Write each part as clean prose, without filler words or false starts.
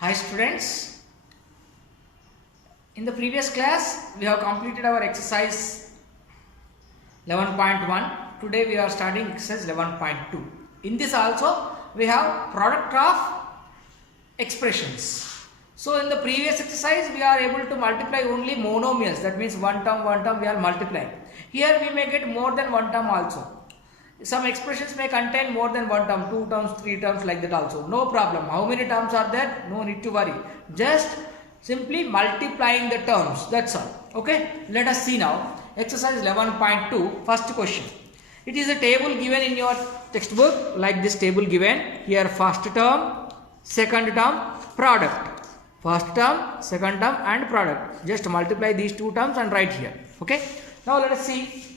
Hi students, in the previous class we have completed our exercise 11.1. Today we are starting exercise 11.2. In this also we have product of expressions. So in the previous exercise we are able to multiply only monomials, that means one term we are multiplying. Here we may get more than one term also. Some expressions may contain more than one term, two terms, three terms, like that also. No problem. How many terms are there? No need to worry. Just simply multiplying the terms. That's all. Okay. Let us see now. Exercise 11.2. First question. It is a table given in your textbook, like this table given. Here first term, second term, product. First term, second term and product. Just multiply these two terms and write here. Okay. Now let us see.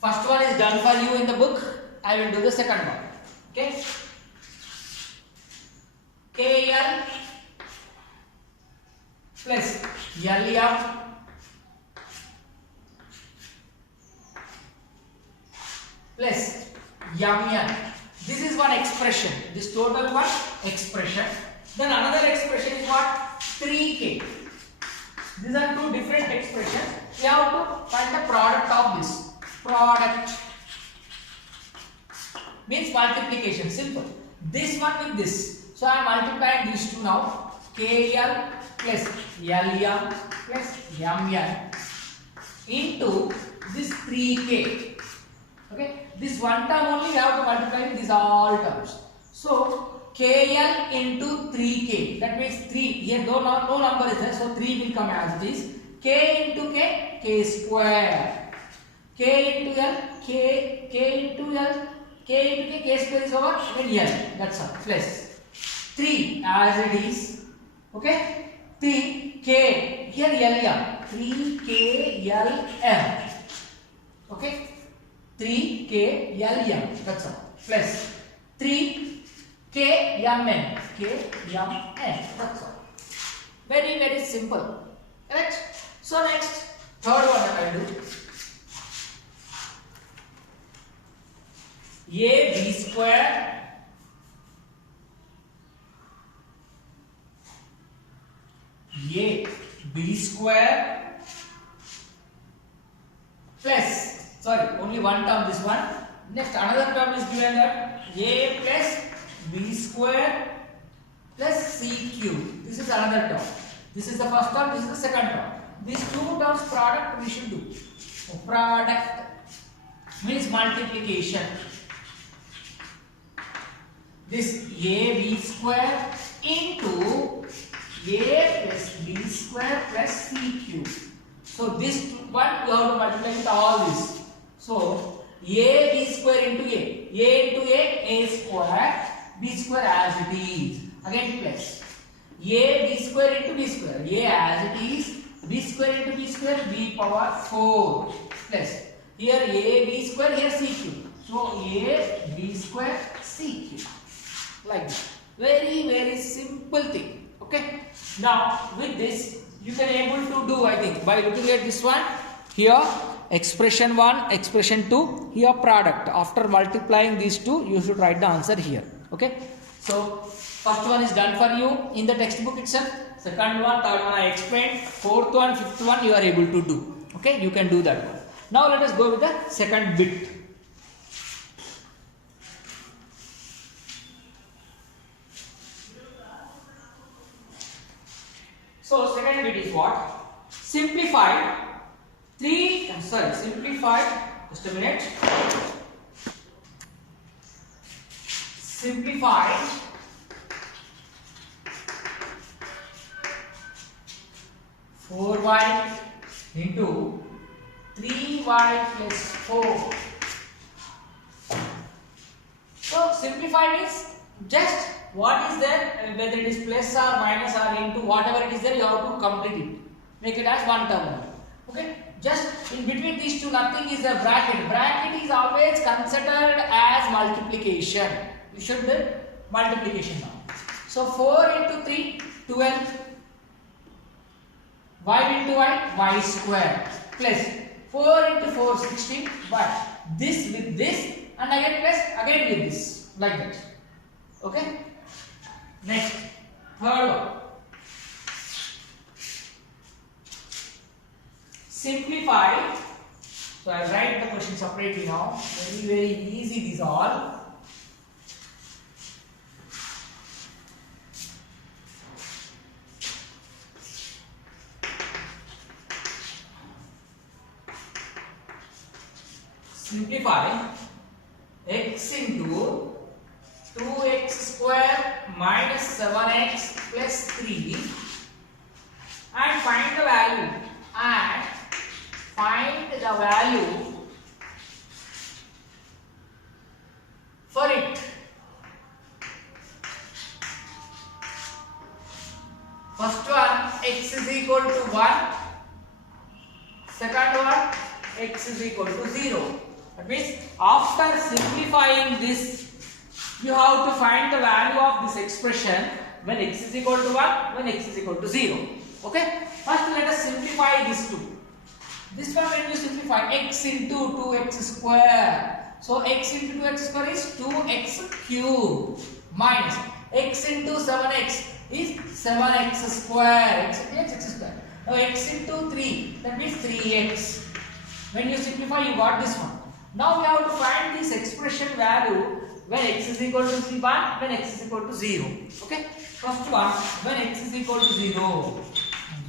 First one is done for you in the book. I will do the second one. Okay. KL plus LM plus MN. This is one expression. This total one expression. Then another expression is what? 3K. These are two different expressions. We have to find the product of this. Product means multiplication, simple. This one with this. So I am multiplying these two now. KL plus LM plus MN into this 3K. Okay. This one term only we have to multiply with these all terms. So KL into 3K. That means 3. Here no number is there. So 3 will come as it is. K into K, K square. K into L, K into L, K into K square is over and L. That's all. Plus 3 as it is. Okay. 3 K. Here LM. 3 K L M. Okay. 3 K L M. That's all. Plus 3 K M N. K M N. That's all. Very simple. Correct. So next, third one I will do. AB square AB square plus, sorry, only one term this one. Next another term is given that A plus B square plus CQ. This is another term. This is the first term, this is the second term. These two terms product we should do. Product means multiplication. This AB square into A plus B square plus CQ. So this one you have to multiply with all this. So AB square into A square, B square as it is. Again plus B square into B square, A as it is, B square into B square, B power 4 plus here AB square, here CQ. So AB square CQ. Like that. Very simple thing. Okay. Now with this you can able to do, I think, by looking at this one. Here expression 1, expression 2, here product. After multiplying these two you should write the answer here. Okay. So first one is done for you in the textbook itself. Second one, third one I explained. Fourth one, fifth one you are able to do. Okay. You can do that one. Now let us go with the second bit. So second bit is what? Simplified just a minute. Simplified 4y into 3y plus 4. So simplify means just what is there, whether it is plus or minus or into whatever it is there, you have to complete it. Make it as one term. Okay. Just in between these two, nothing is a bracket. Bracket is always considered as multiplication. You should do multiplication now. So 4 into 3, 12. Y into y square plus 4 into 4, 16. But this with this and again plus again with this, like that. Okay. Next, third one. Simplify. So I write the question separately now. Very easy these all. Simplify x into 2x square minus 7x plus 3 and find the value for it. First one, x is equal to 1. Second one, x is equal to 0. That means after simplifying this, you have to find the value of this expression when x is equal to 1, when x is equal to 0. Okay? First let us simplify these two. This one when you simplify x into 2x square. So x into 2x square is 2x cube minus x into 7x is 7x square. X into x square. Now x into 3, that means 3x. When you simplify, you got this one. Now we have to find this expression value when x is equal to 1, when x is equal to 0. Okay? First one, when x is equal to 0.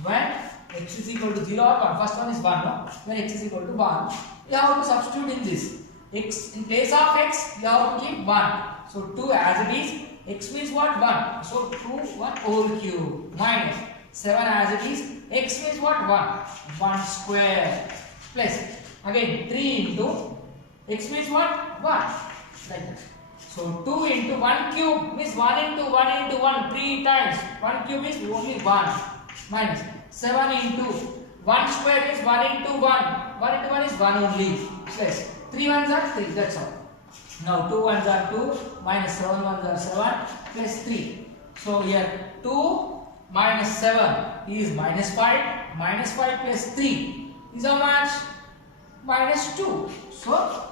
When x is equal to 0 or 1. First one is 1. No? When x is equal to 1, you have to substitute in this. X in place of x, you have to keep 1. So 2 as it is. X means what? 1. So 2, 1 whole cube minus 7 as it is. X means what? 1. 1 square plus again 3 into x means what? 1. Like that. So 2 into 1 cube means 1 into 1 into 1 3 times. 1 cube is only 1 minus 7 into 1 square is 1 into 1. 1 into 1 is 1 only. Plus 3 ones are 3. That's all. Now 2 ones are 2 minus 7 ones are 7 plus 3. So here 2 minus 7 is minus 5. Minus 5 plus 3 is how much? Minus 2. So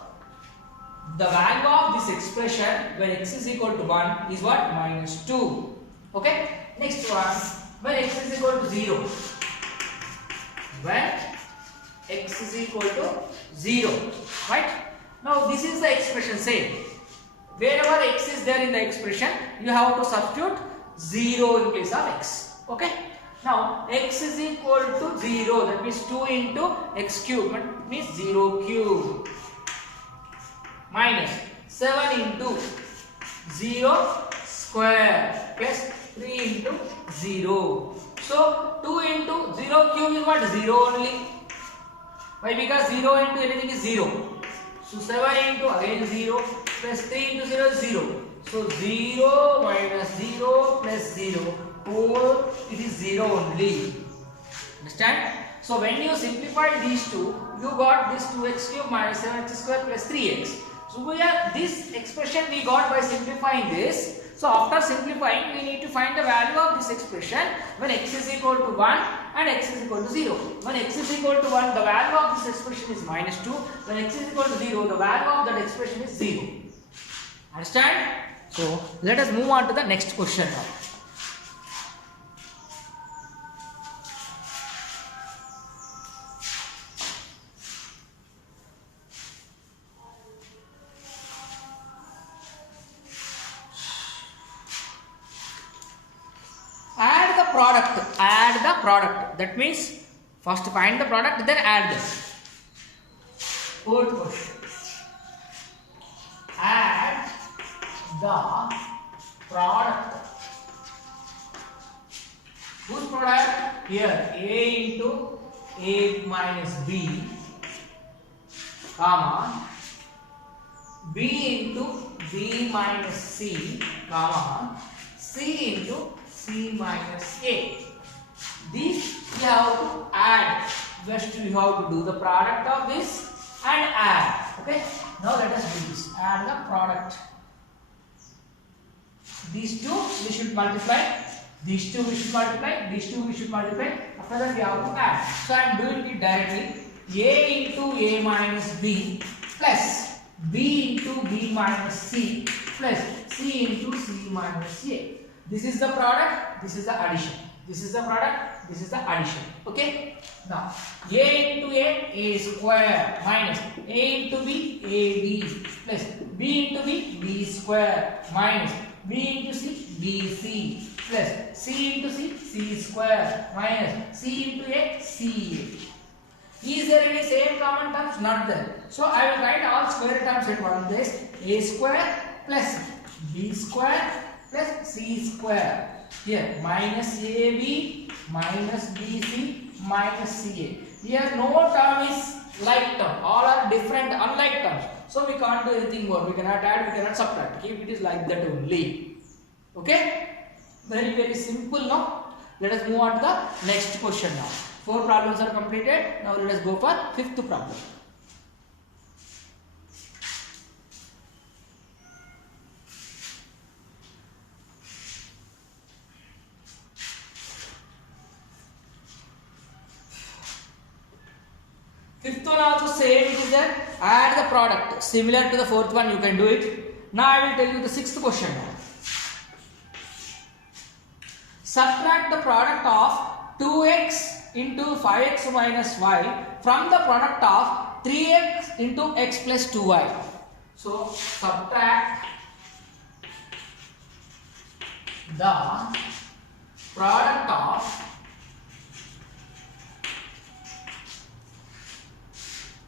the value of this expression when x is equal to 1 is what? Minus 2. Okay? Next one, when x is equal to 0. When x is equal to 0. Right? Now this is the expression same. Wherever x is there in the expression, you have to substitute 0 in place of x. Okay? Now x is equal to 0. That means 2 into x cube. That means 0 cube. Minus 7 into 0 square plus 3 into 0. So 2 into 0 cube is what? 0 only. Why? Because 0 into anything is 0. So 7 into again 0 plus 3 into 0 is 0. So 0 minus 0 plus 0 whole it is 0 only. Understand? So when you simplify these two, you got this 2x cube minus 7x square plus 3x. So we are this expression we got by simplifying this. So after simplifying, we need to find the value of this expression when x is equal to 1 and x is equal to 0. When x is equal to 1, the value of this expression is minus 2. When x is equal to 0, the value of that expression is 0. Understand? So let us move on to the next question now. Add the product. That means first find the product, then add them. Fourth question. Add the product. Whose product? Here a into a minus b, comma b into b minus c, comma c into c minus a. These you have to add. First you have to do the product of this and add. Okay. Now let us do this. Add the product. These two we should multiply. These two we should multiply. These two we should multiply. After that we have to add. So I am doing it directly. A into a minus b plus B into B minus C plus C into C minus A. This is the product, this is the addition. This is the product, this is the addition. Okay? Now, A into A square minus A into B, AB plus B into B square minus B into C, BC plus C into C square minus C into A, CA. Is there any same common terms? Not there. So I will write all square terms at one place. A square plus B square plus C square. Here minus AB minus BC minus CA. Here no term is like term. All are different unlike terms. So we can't do anything more. We cannot add, we cannot subtract. Keep it is like that only. Okay? Very simple now. Let us move on to the next question now. 4 problems are completed. Now let us go for 5th problem. Fifth one also same, it is that add the product. Similar to the 4th one, you can do it. Now I will tell you the 6th question now. Subtract the product of 2x into 5x minus y from the product of 3x into x plus 2y. So subtract the product of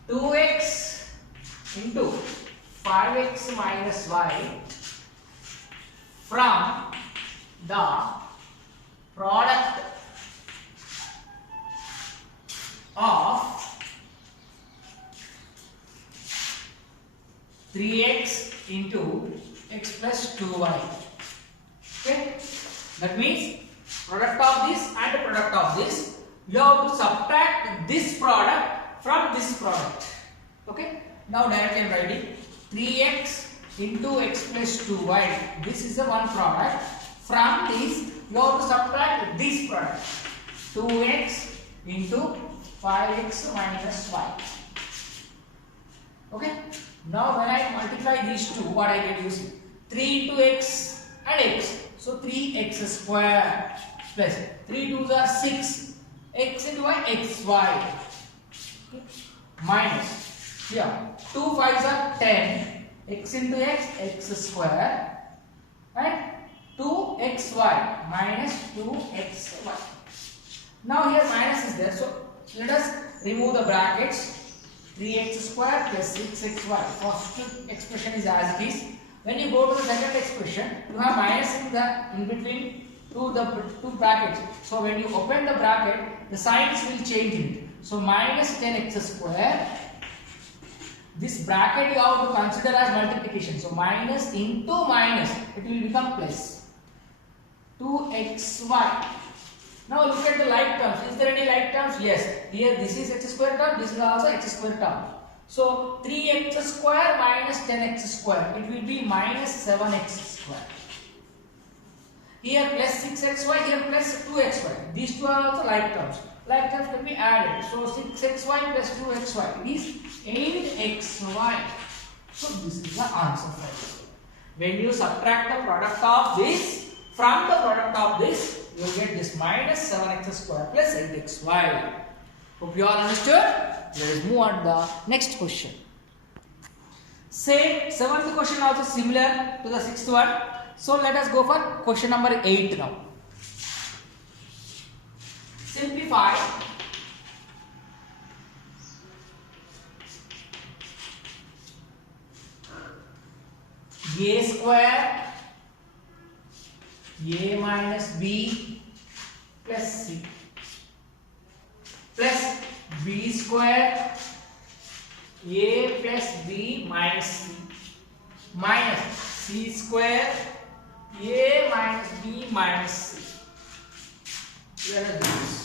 2x into 5x minus y from the product of 3x into x plus 2y. Okay, that means product of this and the product of this, you have to subtract this product from this product. Okay, now directly I am writing 3x into x plus 2y. This is the one product. From this you have to subtract this product, 2x into 5x minus y. Okay, now when I multiply these two, what I get is 3 into x and x. So 3x square plus 3 2s are 6, x into y, xy. Okay. Minus here 2 5s are 10, x into x, x square, and 2xy minus 2xy. Now here minus is there, so let us remove the brackets. 3x square plus 6xy. First expression is as it is. When you go to the second expression, you have minus in between two brackets. So when you open the bracket, the signs will change it. So minus 10x square. This bracket you have to consider as multiplication. So minus into minus, it will become plus 2xy. Now look at the like terms. Is there any like terms? Yes. Here this is x square term, this is also x square term. So 3x square minus 10x square. It will be minus 7x square. Here plus 6xy, here plus 2xy. These two are also like terms. Like terms can be added. So 6xy plus 2xy is 8xy. So this is the answer for this. When you subtract the product of this from the product of this, you will get this minus 7x square plus 8xy. Hope you all understood. Let us move on to the next question. Same 7th question also similar to the 6th one. So let us go for question number 8 now. Simplify a square a minus b plus c plus b square a plus b minus c minus c square a minus b minus c. Let us do this.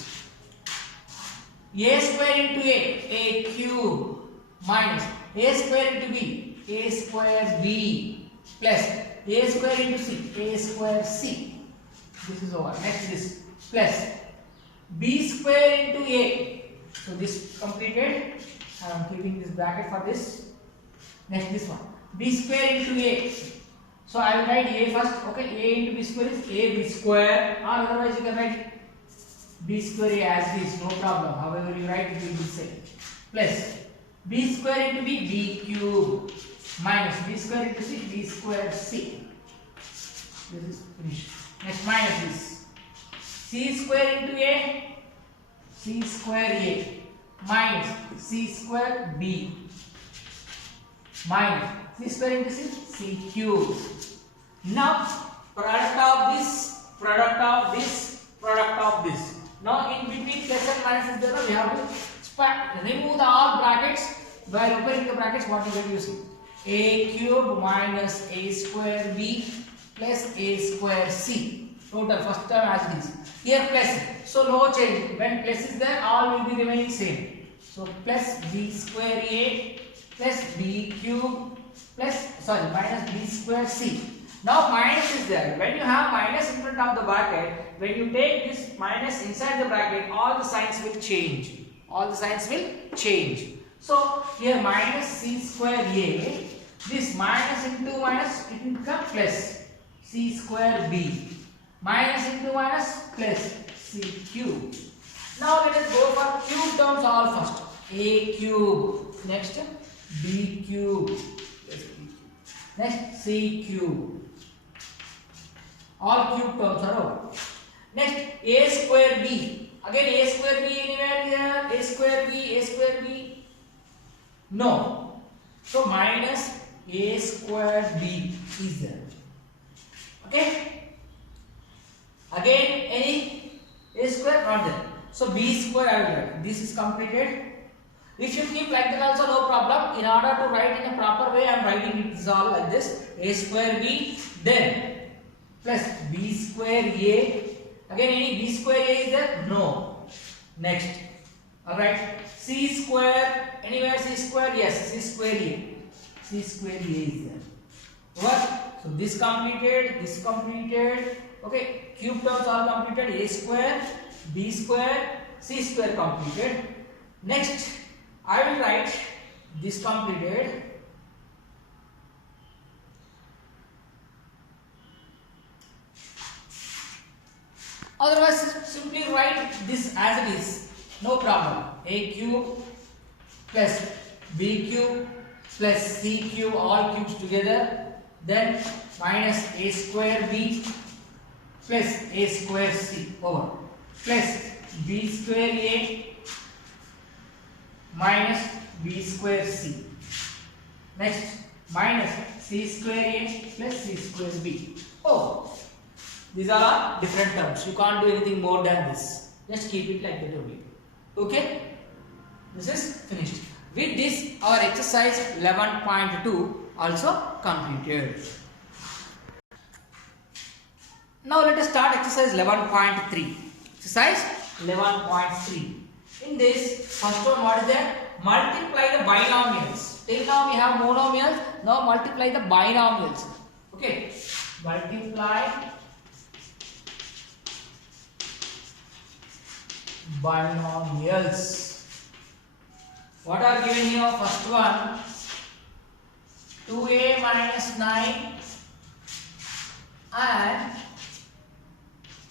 A square into a cube minus a square into b, a square b plus a square into c, a square c. This is over. Next this plus b square into a. So this completed. I am keeping this bracket for this. Next this one, b square into a. So I will write a first. Okay, a into b square is a b square, or otherwise you can write b square a as it is, no problem. However you write, it will be same. Plus b square into b cube, minus b square into c, b square c. This is finished. Next minus this c square into a, c square a, minus c square b, minus c square into c, c cube. Now product of this, product of this, product of this. Now in between plus and minus is there, we have to remove the all brackets. By opening the brackets, what you get, you see a cube minus a square b plus a square c. Total first term as it is. Here plus, so no change. When plus is there, all will be remaining same. So plus b square a plus b cube plus minus b square c. Now minus is there. When you have minus in front of the bracket, when you take this minus inside the bracket, all the signs will change. All the signs will change. So here minus c square a, this minus into minus, it will become plus c square b, minus into minus plus c cube. Now let us go for cube terms all first. A cube, next b cube, next c cube. All cube terms are over. Next a square b. Again a square b anywhere here? A square b, a square b? No. So minus a square b is there. Okay. Again any a square not there. So b square I will write. This is completed. If you keep like that also no problem. In order to write in a proper way, I am writing it is all like this. A square b, then plus b square a. Again any b square a is there? No. Next. Alright. C square. Anywhere c square? Yes. C square a. C square a is there. What? So this completed. This completed. Okay. Cube terms are completed. A square, b square, c square completed. Next, I will write this completed. Otherwise, simply write this as it is. No problem. A cube plus b cube plus c cube, all cubes together. Then minus a square b plus a square c over plus b square a minus b square c. Next minus c square a plus c square b. Oh, these are different terms. You can't do anything more than this. Just keep it like that only. Okay? This is finished. With this, our exercise 11.2 also completed. Now let us start exercise 11.3. Exercise 11.3. In this, first one, what is that? Multiply the binomials. Till now we have monomials. Now multiply the binomials. Okay. Multiply binomials. What are given here? First one, 2a minus 9 and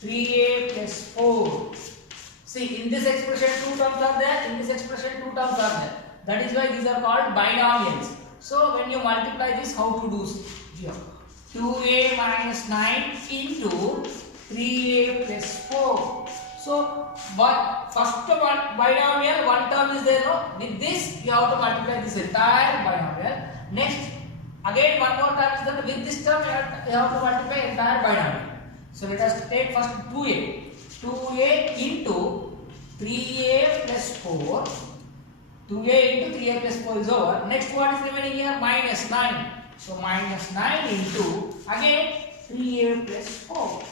3a plus 4. See, in this expression 2 terms are there, in this expression 2 terms are there. That is why these are called binomials. So when you multiply this, how to do here? 2a minus 9 into 3a plus 4. So, but first one binomial, one term is there, no? With this, you have to multiply this entire binomial. Next, again one more term is there. With this term, you have to multiply entire binomial. So let us take first 2a. 2a into 3a plus 4. 2a into 3a plus 4 is over. Next what is remaining here? Minus 9. So minus 9 into again 3a plus 4.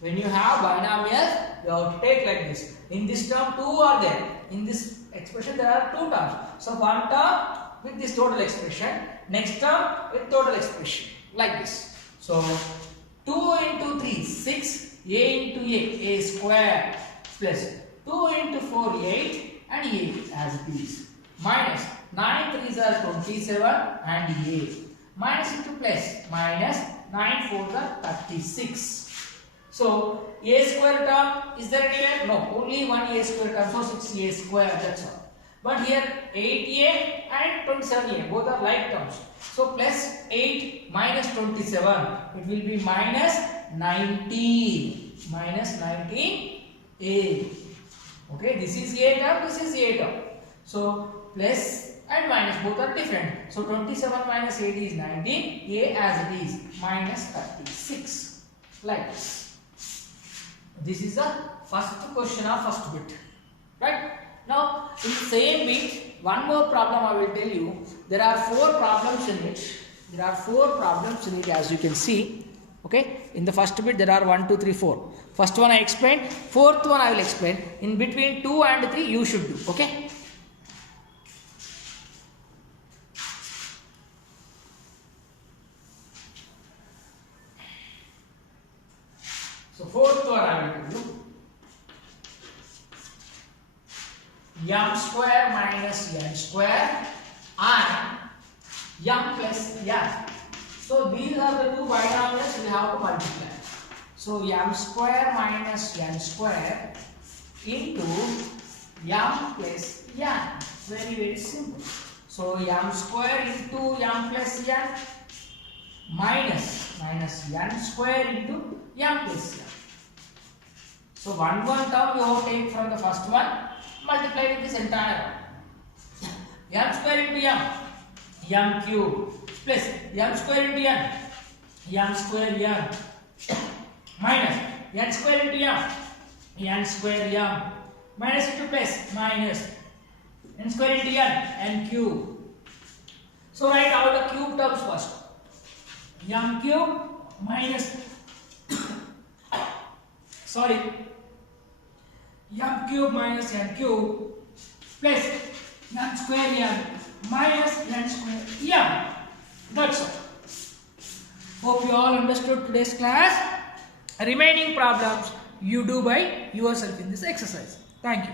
When you have binomials, you have to take like this. In this term 2 are there. In this expression there are 2 terms. So one term with this total expression. Next term with total expression. Like this. So 2 into 3, 6, a into a square plus 2 into 4, 8 and 8 as it is. Minus 9 3s are 27 and a. Minus into plus. Minus 9 4s are 36. So a square term, is there anywhere? No, only one a square term. So it's a square, that's all. But here 8a and 27a, both are like terms. So plus 8 minus 27, it will be minus 19. Minus 19a. Okay, this is a term, this is a term. So plus and minus both are different. So 27 minus 8 is 19. A as it is minus 36. Like this. This is the first question of first bit. Right? Now in the same bit, one more problem I will tell you. There are 4 problems in it. There are 4 problems in it, as you can see. Okay, in the first bit there are 1 2 3 4. First one I explained, fourth one I will explain. In between 2 and 3 you should do. Okay. So fourth one I will tell you. M square minus n square and m plus n. So these are the two binomials we have to multiply. So m square minus n square into m plus n. Very, very simple. So m square into m plus n minus n square into m plus n. So one term you have to take from the first one, multiply with this entire m square into m cube plus m square into m square n minus n square into n square m minus into plus minus n square into n cube. So write out the cube terms first. M cube minus m cube minus n cube plus n square m minus n square m. That's all. Hope you all understood today's class. Remaining problems you do by yourself in this exercise. Thank you.